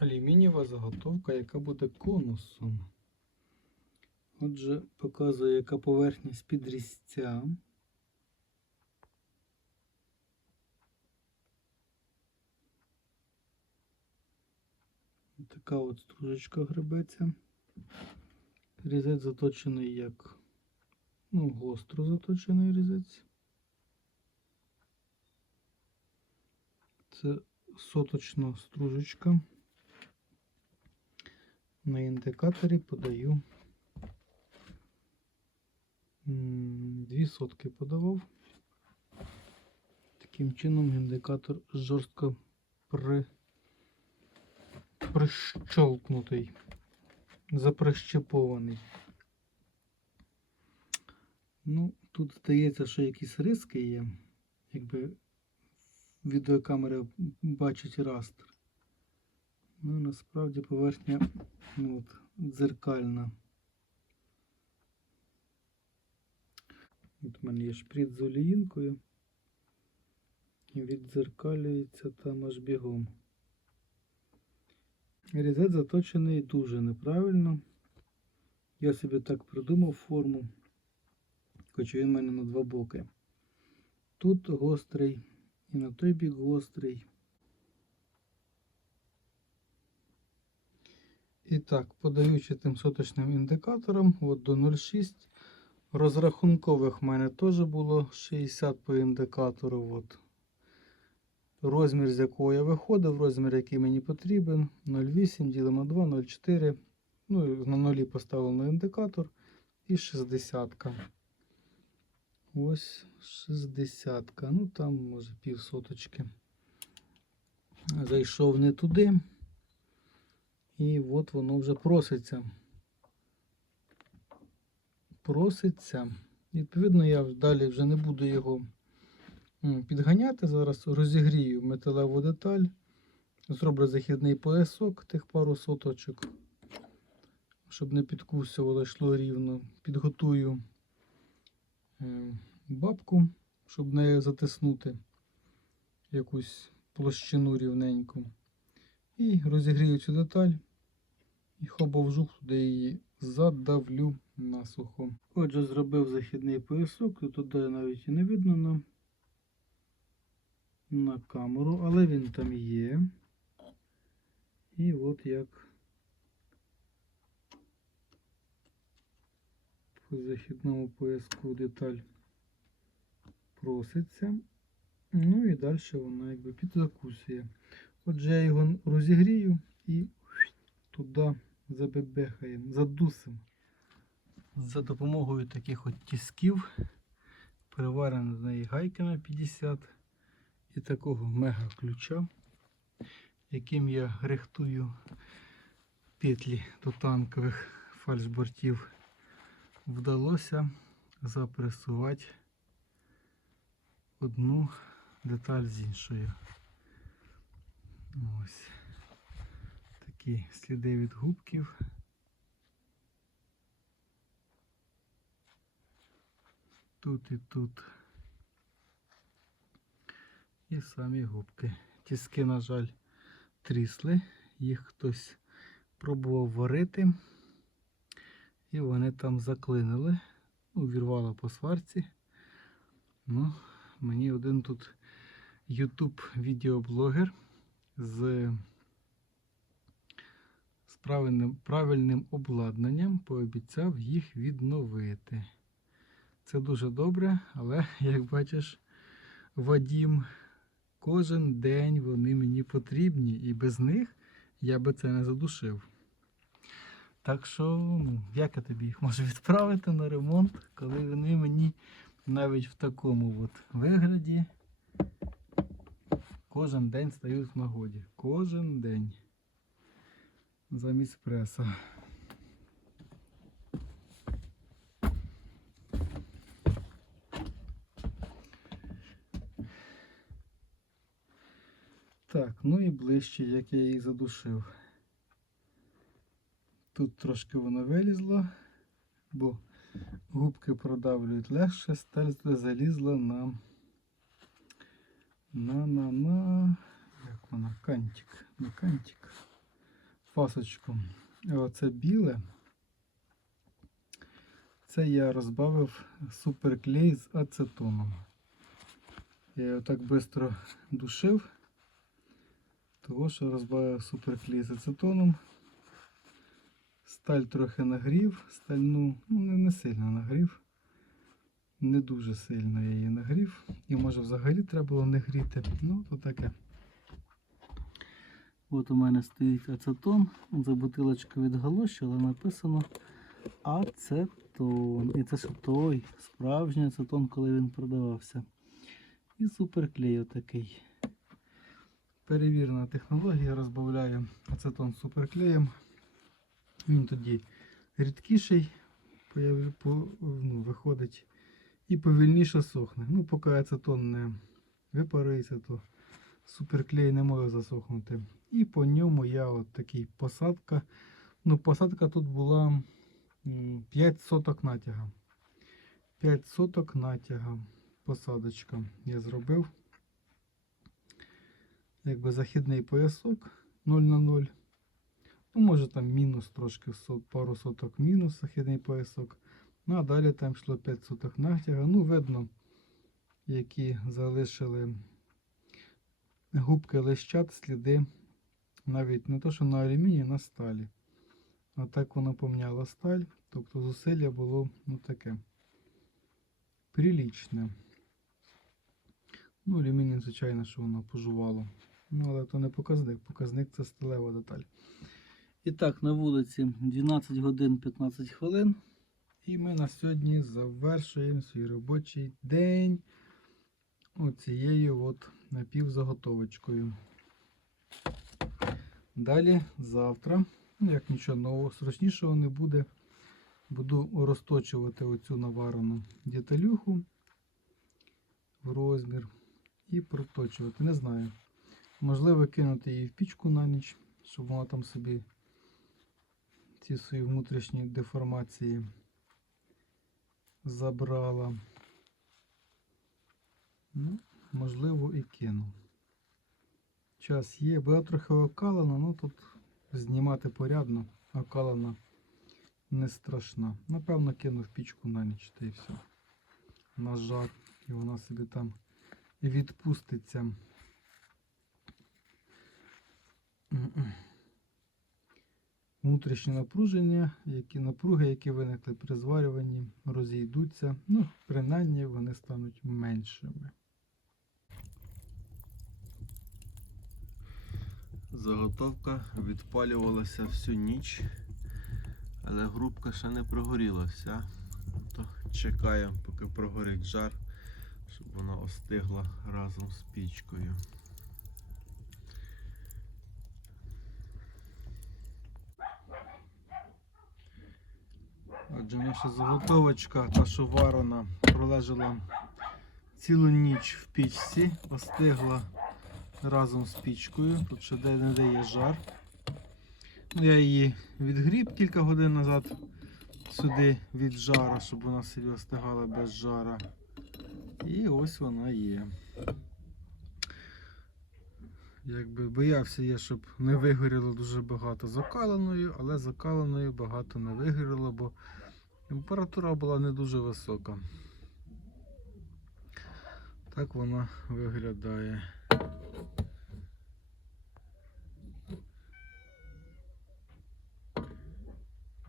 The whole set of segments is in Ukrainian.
алюмінієва заготовка, яка буде конусом. Отже, показує, яка поверхня з-під різця. Така от стружечка гребеться. Різець заточений як ну, гостро заточений різець. Це соточна стружечка. На індикаторі подаю. Дві сотки подавав. Таким чином індикатор жорстко при... прищолкнутий, заприщепований. Ну, тут здається, що якісь риски є, якби відеокамера бачить растр. Ну, насправді поверхня ну, от, дзеркальна. От у мене є шприц з оліїнкою. І віддзеркалюється там аж бігом. Різець заточений дуже неправильно. Я собі так придумав форму, хоч він в мене на два боки. Тут гострий і на той бік гострий. І так, подаючи тим соточним індикатором, от до 0,6. Розрахункових в мене теж було 60 по індикатору. От. Розмір, з якого я виходив, розмір, який мені потрібен. 0,8 ділимо 2, 0,4. Ну, на нулі поставив на індикатор. І 60. -ка. Ось 60. -ка. Ну там може пів соточки. Зайшов не туди. І от воно вже проситься. Проситься. Відповідно, я далі вже не буду його підганяти. Зараз розігрію металеву деталь. Зроблю західний поясок тих пару соточок, щоб не підкусувало, йшло рівно. Підготую е, бабку, щоб нею затиснути якусь площину рівненьку. І розігрію цю деталь і хобовжух туди її задавлю насухо. Отже, зробив західний поясок, туди навіть і не видно на, на камеру, але він там є. І от як по західному пояску деталь проситься. Ну і далі вона якби підзакусує. Отже, я його розігрію і туди забебехаємо, задусимо. За допомогою таких от тисків приварено з неї гайки на 50 і такого мега ключа, яким я рихтую петлі до танкових фальшбортів, вдалося запресувати одну деталь з іншою. Ось такі сліди від губків. Тут і тут. І самі губки. Тіски, на жаль, трісли, їх хтось пробував варити, і вони там заклинили, ну, вірвало по сварці. Ну, мені один тут YouTube відеоблогер з правильним, правильним обладнанням пообіцяв їх відновити. Це дуже добре, але, як бачиш, Вадім, кожен день вони мені потрібні, і без них я би це не задушив. Так що, ну, як я тобі їх можу відправити на ремонт, коли вони мені навіть в такому от вигляді кожен день стають в нагоді. Кожен день. Замість преса. Так, ну і ближче, як я її задушив. Тут трошки воно вилізло, бо губки продавлюють легше, сталь залізла на на на на. Як вона? Кантик. На кантик фасочку. Оце біле. Це я розбавив суперклей з ацетоном. Я його так швидко душив, того що розбавив суперклей з ацетоном. Сталь трохи нагрів, стальну, ну не, не сильно нагрів. Не дуже сильно я її нагрів. І може взагалі треба було не гріти. Ну, то таке. От у мене стоїть ацетон. Це бутилочка від але написано ацетон. І це ж той справжній ацетон, коли він продавався. І суперклей отакий. Перевірена технологія, розбавляю ацетон суперклеєм. Він тоді рідкіший по- ну, виходить і повільніше сохне. Ну, поки ацетон не випарується, то суперклей не може засохнути. І по ньому я от такий посадка. Ну, посадка тут була 5 соток натяга. 5 соток натяга. Посадочка я зробив. Якби західний поясок 0 на 0. Ну, може там мінус трошки, пару соток мінус західний поясок. Ну, а далі там йшло 5 соток натяга. Ну, видно, які залишили губки лищат, сліди навіть не то, що на алюмінії, на сталі. А так воно помняло сталь, тобто зусилля було ну, таке прилічне. Ну, алюміній, звичайно, що воно пожувало. Ну, але то не показник. Показник це сталева деталь. І так, на вулиці 12 годин 15 хвилин. І ми на сьогодні завершуємо свій робочий день оцією от напівзаготовочкою. Далі завтра, ну як нічого нового, страшнішого не буде. Буду розточувати оцю наварену деталюху в розмір і проточувати. Не знаю. Можливо, кинути її в пічку на ніч, щоб вона там собі ці свої внутрішні деформації забрала. Ну, можливо, і кину. Час є, була трохи окалена, ну тут знімати порядно, окалена не страшна. Напевно, кину в пічку на ніч та й все. На жар, і вона собі там відпуститься. Внутрішні напруження, які напруги, які виникли при зварюванні, розійдуться. Ну, принаймні вони стануть меншими. Заготовка відпалювалася всю ніч, але грубка ще не прогоріла вся. То чекаємо, поки прогорить жар, щоб вона остигла разом з пічкою. Отже, наша заготовочка, та що варена, пролежала цілу ніч в пічці, остигла разом з пічкою. Тут ще де не де є жар. Ну, Я її відгріб кілька годин назад сюди від жара, щоб вона собі остигала без жара. І ось вона є. Якби боявся я, щоб не вигоріло дуже багато закаленою, але закаленою багато не вигоріло, бо температура була не дуже висока. Так вона виглядає.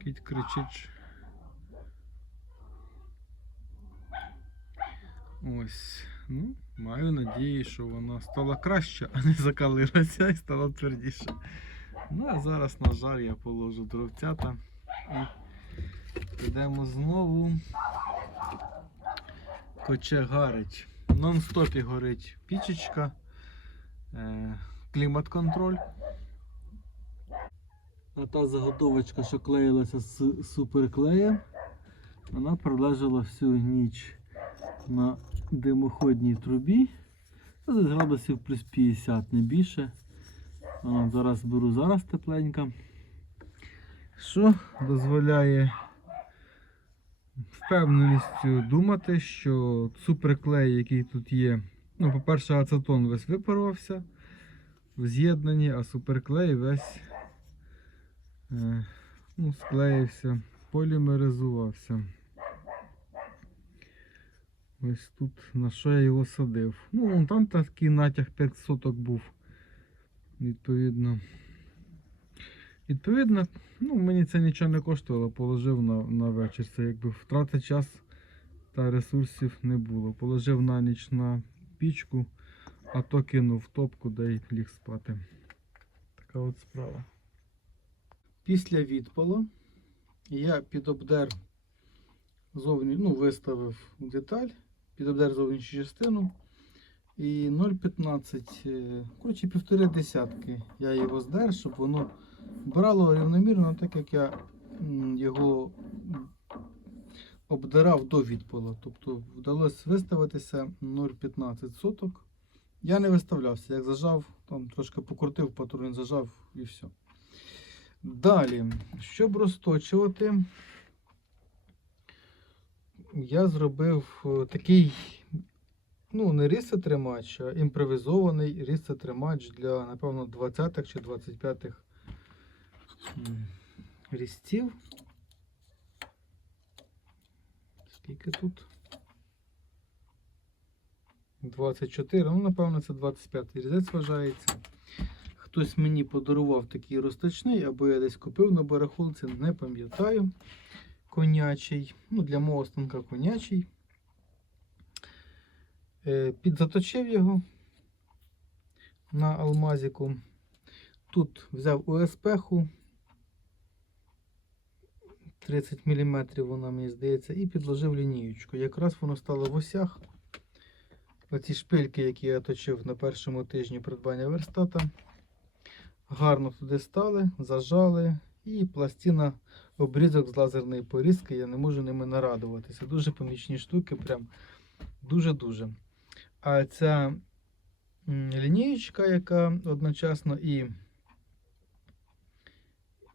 Кіт кричить. Ось. Ну, маю надію, що вона стала краще, а не закалилася і стала твердіше. Ну, а зараз, на жаль, я положу дровцята і підемо знову. Кочегарить. Нон-стопі горить пічечка, е, клімат-контроль. А та заготовочка, що клеїлася з суперклея, вона пролежала всю ніч на димоходній трубі. Це десь градусів плюс 50, не більше. О, зараз беру зараз тепленька. Що дозволяє впевненістю думати, що суперклей, який тут є, ну, по-перше, ацетон весь випарувався в з'єднанні, а суперклей весь ну, склеївся, полімеризувався. Ось тут на що я його садив. Ну, вон там такий натяг 5 соток був. Відповідно. Відповідно, ну, мені це нічого не коштувало, положив на, на вечір. Це якби втрати час та ресурсів не було. Положив на ніч на пічку, а то кинув в топку, де й ліг спати. Така от справа. Після відпалу я підобдер зовні, ну, виставив деталь, підобдер зовнішню частину. І 0,15, е, коротше, півтори десятки я його здер, щоб воно брало рівномірно, так як я його обдирав до відпалу. Тобто вдалося виставитися 0,15 соток. Я не виставлявся, як зажав, там трошки покрутив, патруль зажав і все. Далі, щоб розточувати, я зробив е, такий, ну, не рісотримач, а імпровізований рісотримач для, напевно, 20-х чи 25-х м, різців. Скільки тут? 24, ну, напевно, це 25 різець вважається. Хтось мені подарував такий розточний, або я десь купив на барахолці, не пам'ятаю. Конячий. Ну, для мого станка конячий. Е, Підзаточив його на алмазіку. Тут взяв ОСП-ху 30 мм, вона мені здається, і підложив лінієчку. Якраз воно стало в осях. Оці шпильки, які я точив на першому тижні придбання верстата, гарно туди стали, зажали, і пластина обрізок з лазерної порізки, я не можу ними нарадуватися. Дуже помічні штуки, прям дуже-дуже. А ця лінієчка, яка одночасно і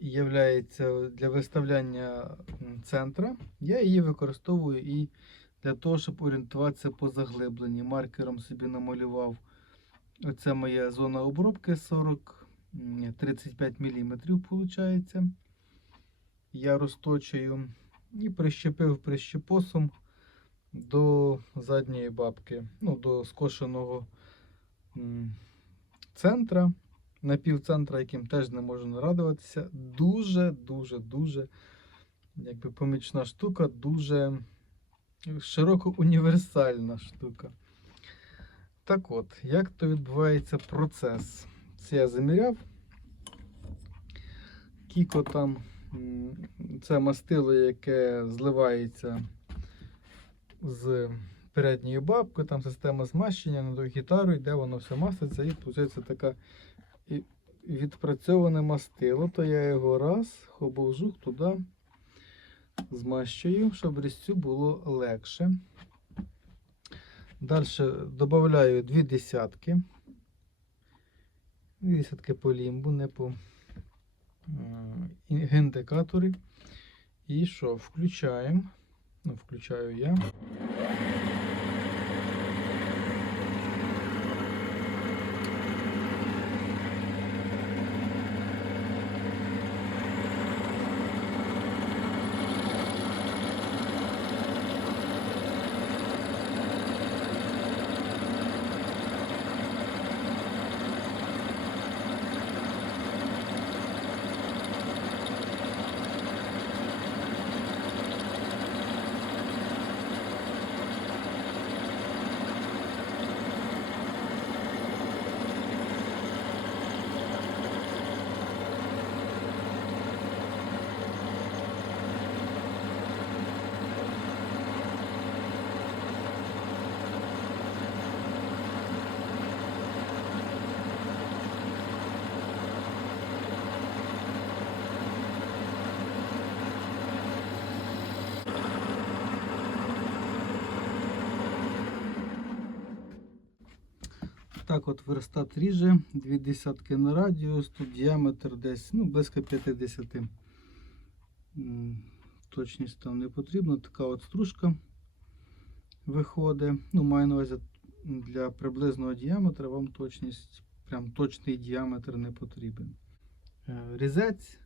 являється для виставляння центра, я її використовую і для того, щоб орієнтуватися по заглибленні. Маркером собі намалював. Оце моя зона обробки 40, ні, 35 мм, виходить. Я розточую і прищепив прищепосом до задньої бабки, ну, до скошеного центра, напівцентра, яким теж не можу нарадуватися. Дуже, дуже, дуже якби помічна штука, дуже широко універсальна штука. Так от, як то відбувається процес? Це я заміряв. Кіко там це мастило, яке зливається з передньою бабкою, там система змащення на ту гітару, йде воно все маститься, і виходить така відпрацьоване мастило, то я його раз, хобовжух туди змащую, щоб різцю було легше. Далі додаю дві десятки. Дві десятки по лімбу, не по індикатори. І що? Включаємо. Ну, включаю я. Так от верстат ріже, дві десятки на радіус, тут діаметр десь ну, близько 50. Точність там не потрібна. Така от стружка виходить. Ну, маю на увазі для приблизного діаметра вам точність, прям точний діаметр не потрібен. Е, Різець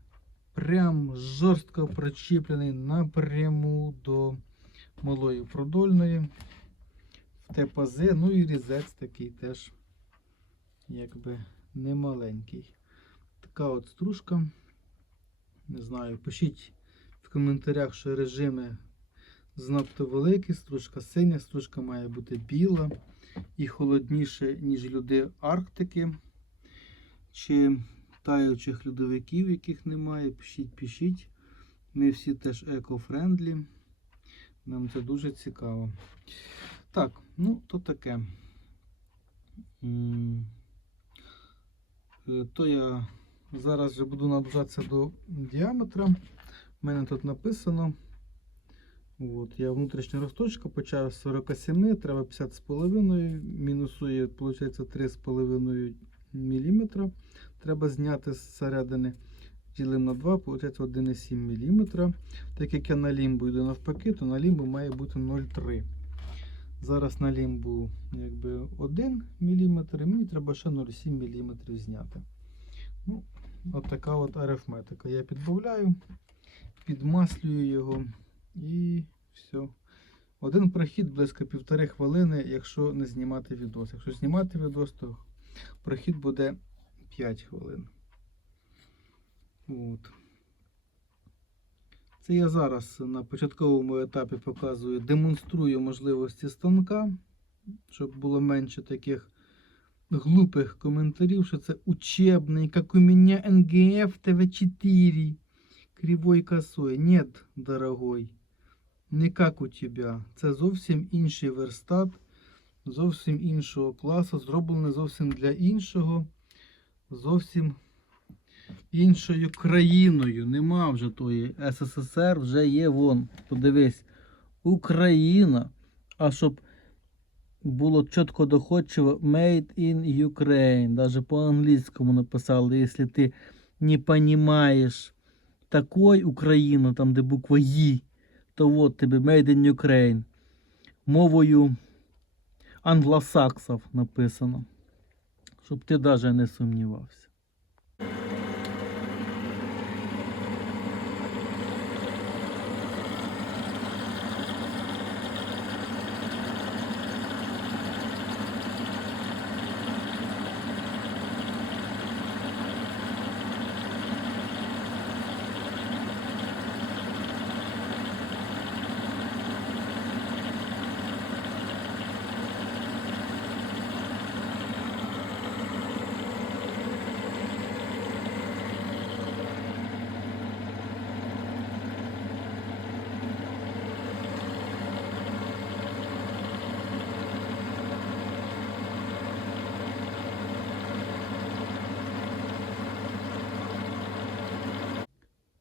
прям жорстко причіплений напряму до малої продольної. Пази, ну і різець такий теж якби немаленький. Така от стружка. Не знаю, пишіть в коментарях, що режими занадто великі, стружка синя, стружка має бути біла і холодніше, ніж люди Арктики. Чи таючих льодовиків, яких немає. Пишіть, пишіть. Ми всі теж еко-френдлі. Нам це дуже цікаво. Так, ну то таке. Е, То я зараз вже буду наближатися до діаметра. У мене тут написано. От, я внутрішня розточка почав з 47, треба 50,5, мінусує, виходить, 3,5 мм. Треба зняти з середини. На 2, виходить 1,7 мм. Так як я на лімбу йду навпаки, то на лімбу має бути 0,3. Зараз на лімбу якби 1 мм, і мені треба ще 0,7 мм зняти. Ну, от така от арифметика. Я підбавляю, підмаслюю його і все. Один прохід близько півтори хвилини, якщо не знімати відос. Якщо знімати відос, то прохід буде 5 хвилин. От. Це я зараз на початковому етапі показую, демонструю можливості станка, щоб було менше таких глупих коментарів, що це учебний, як у мене НГФ ТВ4 кривой косой. Нет, дорогой, не як у тебе. Це зовсім інший верстат, зовсім іншого класу, зроблений зовсім для іншого, зовсім іншою країною. Нема вже тої СССР, вже є вон. Подивись, Україна. А щоб було чітко доходчиво Made in Ukraine. Даже по-англійському написали, якщо ти не понимаешь такой Україна, там де буква Ї, то от тобі Made in Ukraine. Мовою англосаксов написано. Щоб ти навіть не сумнівався.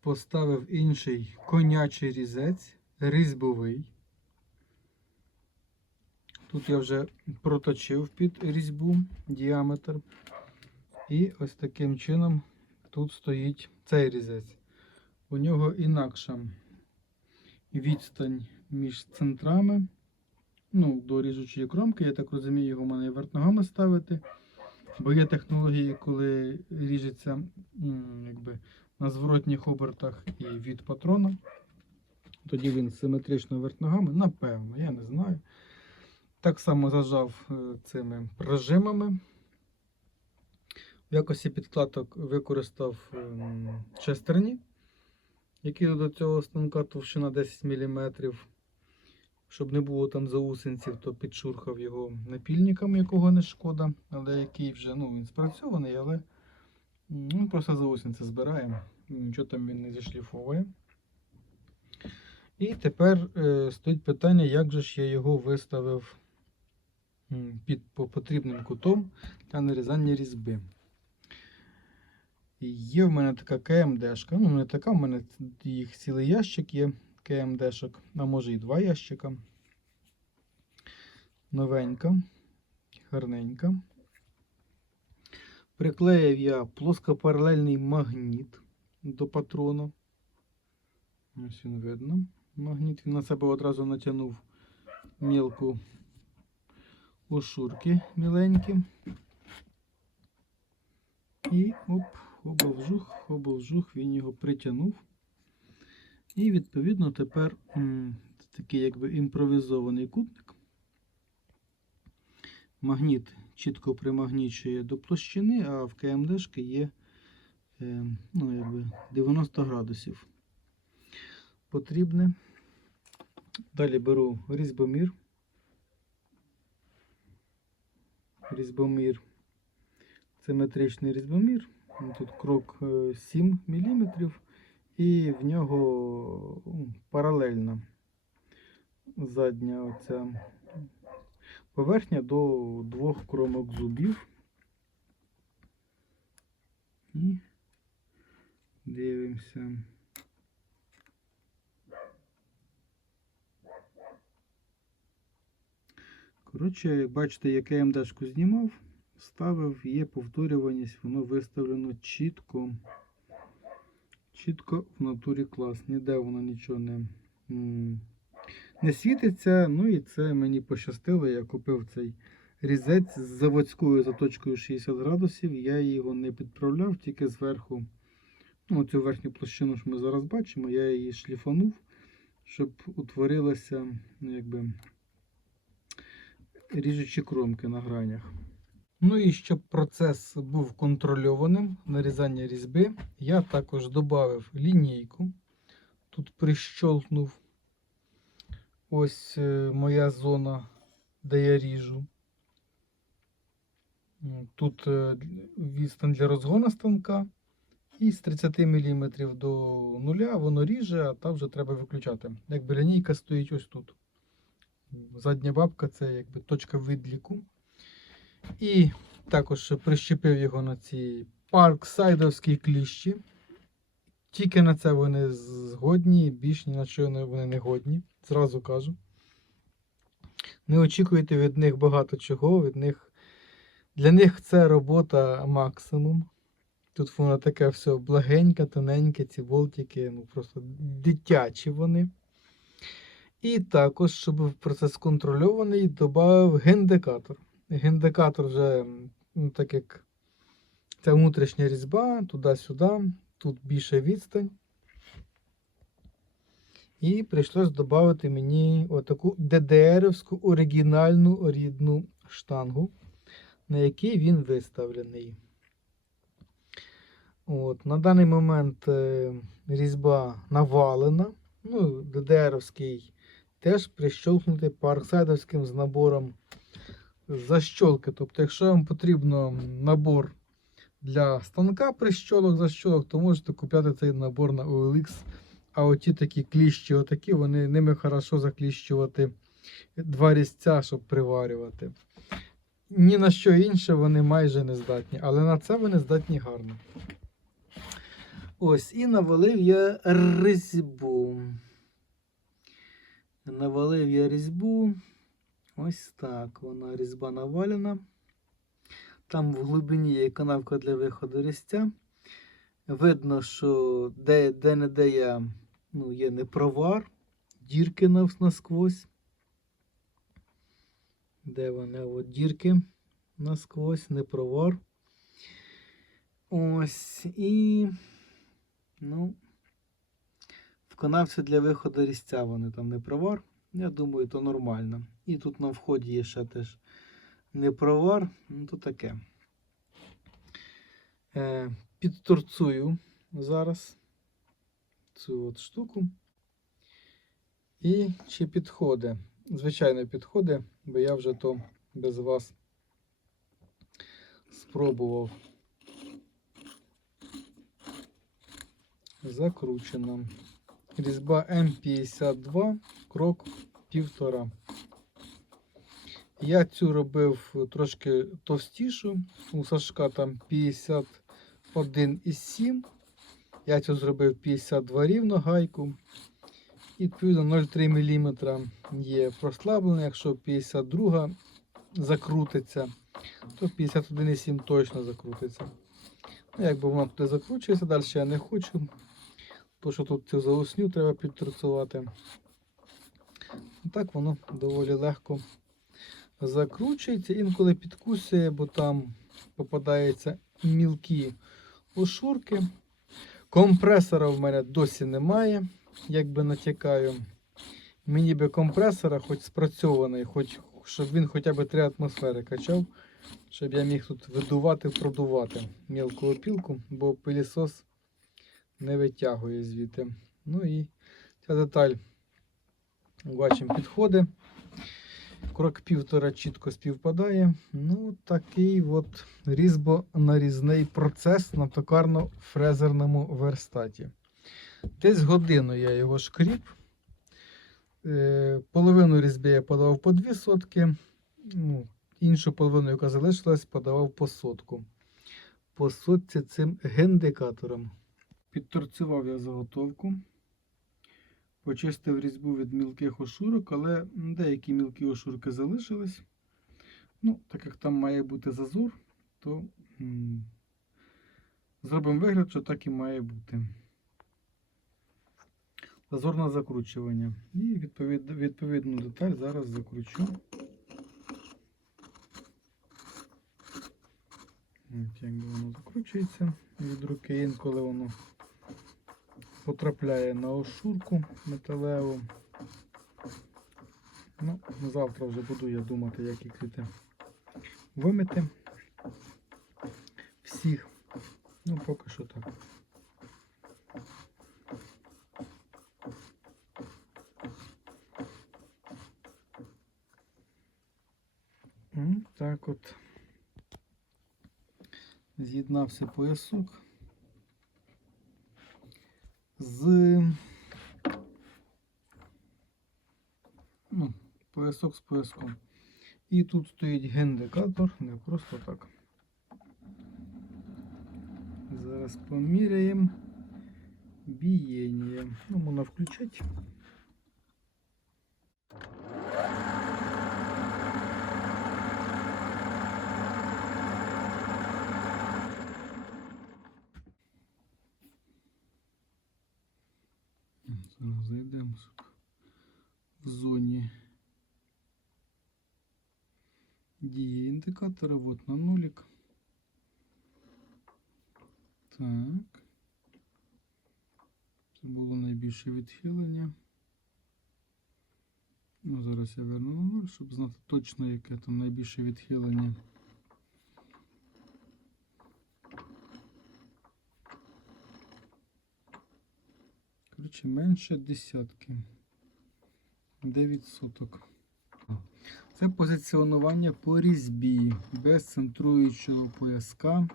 Поставив інший конячий різець, різьбовий. Тут я вже проточив під різьбу діаметр. І ось таким чином тут стоїть цей різець. У нього інакша відстань між центрами. Ну, до ріжучої кромки, я так розумію, його можна і верх ставити. Бо є технології, коли ріжеться якби, на зворотніх обертах і від патрона. Тоді він симетрично вверх ногами, напевно, я не знаю. Так само зажав е, цими прижимами. В якості підкладок використав ем, шестерні, які до цього станка товщина 10 мм. Щоб не було там заусенців, то підшурхав його напільником, якого не шкода, але який вже ну, він спрацьований, але ну, просто заусенці збираємо. Нічого там він не зішліфовує. І тепер е, стоїть питання, як же ж я його виставив під по потрібним кутом для нарізання різьби. І Є в мене така КМДшка. Ну, не така, в мене їх цілий ящик є КМДшок, а може і два ящика. Новенька, гарненька. Приклеїв я плоскопаралельний магніт до патрону. Ось він видно. Магніт він на себе одразу натягнув мілку ошурки міленькі. І оп, хобл-вжух, хобл-вжух, він його притягнув. І відповідно тепер такий якби імпровізований кутник. Магніт чітко примагнічує до площини, а в КМДшки є е, ну, якби 90 градусів. Потрібне. Далі беру різьбомір. Різьбомір. Це метричний різьбомір. Тут крок е, 7 мм і в нього ну, паралельна задня оця поверхня до двох кромок зубів. І дивимося. Коротше, як бачите, яке я МДшку знімав, ставив, є повторюваність, воно виставлено чітко. Чітко в натурі клас. Ніде воно нічого не, не світиться. Ну і це мені пощастило. Я купив цей різець з заводською заточкою 60 градусів. Я його не підправляв, тільки зверху. Ну, цю верхню площину, що ми зараз бачимо, я її шліфанув, щоб утворилася, ну, якби ріжучі кромки на гранях. Ну і щоб процес був контрольованим, нарізання різьби, я також додав лінійку. Тут прищолкнув ось е, моя зона, де я ріжу. Тут е, відстань для розгону станка. І з 30 мм до нуля воно ріже, а там вже треба виключати. Якби лінійка стоїть ось тут. Задня бабка це якби точка відліку. І також прищепив його на ці парксайдовські кліщі. Тільки на це вони згодні, більш ні на що вони не годні. Зразу кажу. Не очікуйте від них багато чого. Від них... Для них це робота максимум. Тут воно таке все благеньке, тоненьке, ці болтики, ну просто дитячі вони. І також, щоб був процес контрольований, додав гендикатор. Гендикатор вже, ну, так як це внутрішня різьба, туди-сюди, тут більша відстань. І прийшлось додати мені отаку ДДРівську оригінальну рідну штангу, на якій він виставлений. От, на даний момент е, різьба навалена. Ну, ДДРівський теж прищолкнутий парксайдовським з набором защолки. Тобто, якщо вам потрібно набор для станка прищолок, защолок, то можете купляти цей набор на OLX. А оті такі кліщі, отакі, вони ними хорошо закліщувати два різця, щоб приварювати. Ні на що інше вони майже не здатні, але на це вони здатні гарно. Ось, і навалив я різьбу. Навалив я різьбу. Ось так. Вона різьба навалена. Там в глибині є канавка для виходу різця. Видно, що де, де ну, є непровар, дірки насквозь. Де вони? От дірки насквозь, непровар. Ось і. Ну, в канавці для виходу різця вони там не провар. Я думаю, то нормально. І тут на вході є ще теж не провар, ну то таке. Е, підторцую зараз цю от штуку. І чи підходить? Звичайно, підходить, бо я вже то без вас спробував. Закручено. Різьба М52, крок півтора. Я цю робив трошки товстішу. У Сашка там 51,7. Я цю зробив 52 рівно гайку. І відповідно 0,3 мм є прослаблення. Якщо 52 закрутиться, то 51,7 точно закрутиться. Ну, Якби воно туди закручується, далі я не хочу. То, що тут цю заосню треба підторцувати. Так воно доволі легко закручується, інколи підкусує, бо там попадаються мілкі ошурки. Компресора в мене досі немає, як би натякаю. Мені би компресора хоч спрацьований, хоч, щоб він хоча б 3 атмосфери качав, щоб я міг тут видувати, продувати мілку опілку, бо пилісос не витягує звідти. Ну і ця деталь бачимо підходи. Крок півтора чітко співпадає. Ну, такий от різьбо-нарізний процес на токарно-фрезерному верстаті. Десь годину я його шкріп. Е, Половину різьби я подавав по 2 сотки. Ну, іншу половину, яка залишилась, подавав по сотку. По сотці цим гендикатором. Підторцював я заготовку. Почистив різьбу від мілких ошурок, але деякі мілкі ошурки залишились. Ну, так як там має бути зазор, то зробимо вигляд, що так і має бути. Зазор на закручування. І відповід, відповідну деталь зараз закручу. От, якби воно закручується від руки, інколи воно потрапляє на ошурку металеву. Ну, завтра вже буду я думати, як їх звідти вимити. Всіх. Ну, поки що так. Так от. З'єднався поясок з ну, поясок з пояском. І тут стоїть гендикатор, не просто так. Зараз поміряємо бієння. Ну, можна включити. Зараз зайдемо щоб в зоні дії індикатора. Вот на нулик. Так. Це було найбільше відхилення. Ну, зараз я верну на нуль, щоб знати точно, яке там найбільше відхилення. Коротше, менше десятки. 9 соток. Це позиціонування по різьбі без центруючого пояска,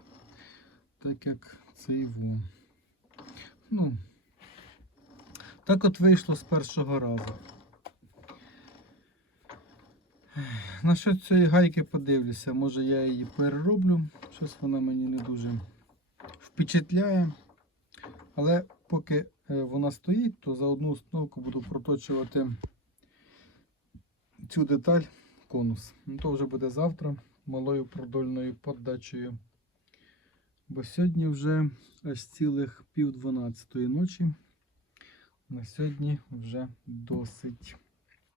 так як це його. Ну, так от вийшло з першого разу. Насчет цієї гайки подивлюся, може я її перероблю. Щось вона мені не дуже впечатляє. Але поки е, вона стоїть, то за одну установку буду проточувати цю деталь конус. Ну, то вже буде завтра малою продольною подачею. Бо сьогодні вже аж цілих пів дванадцятої ночі. На сьогодні вже досить.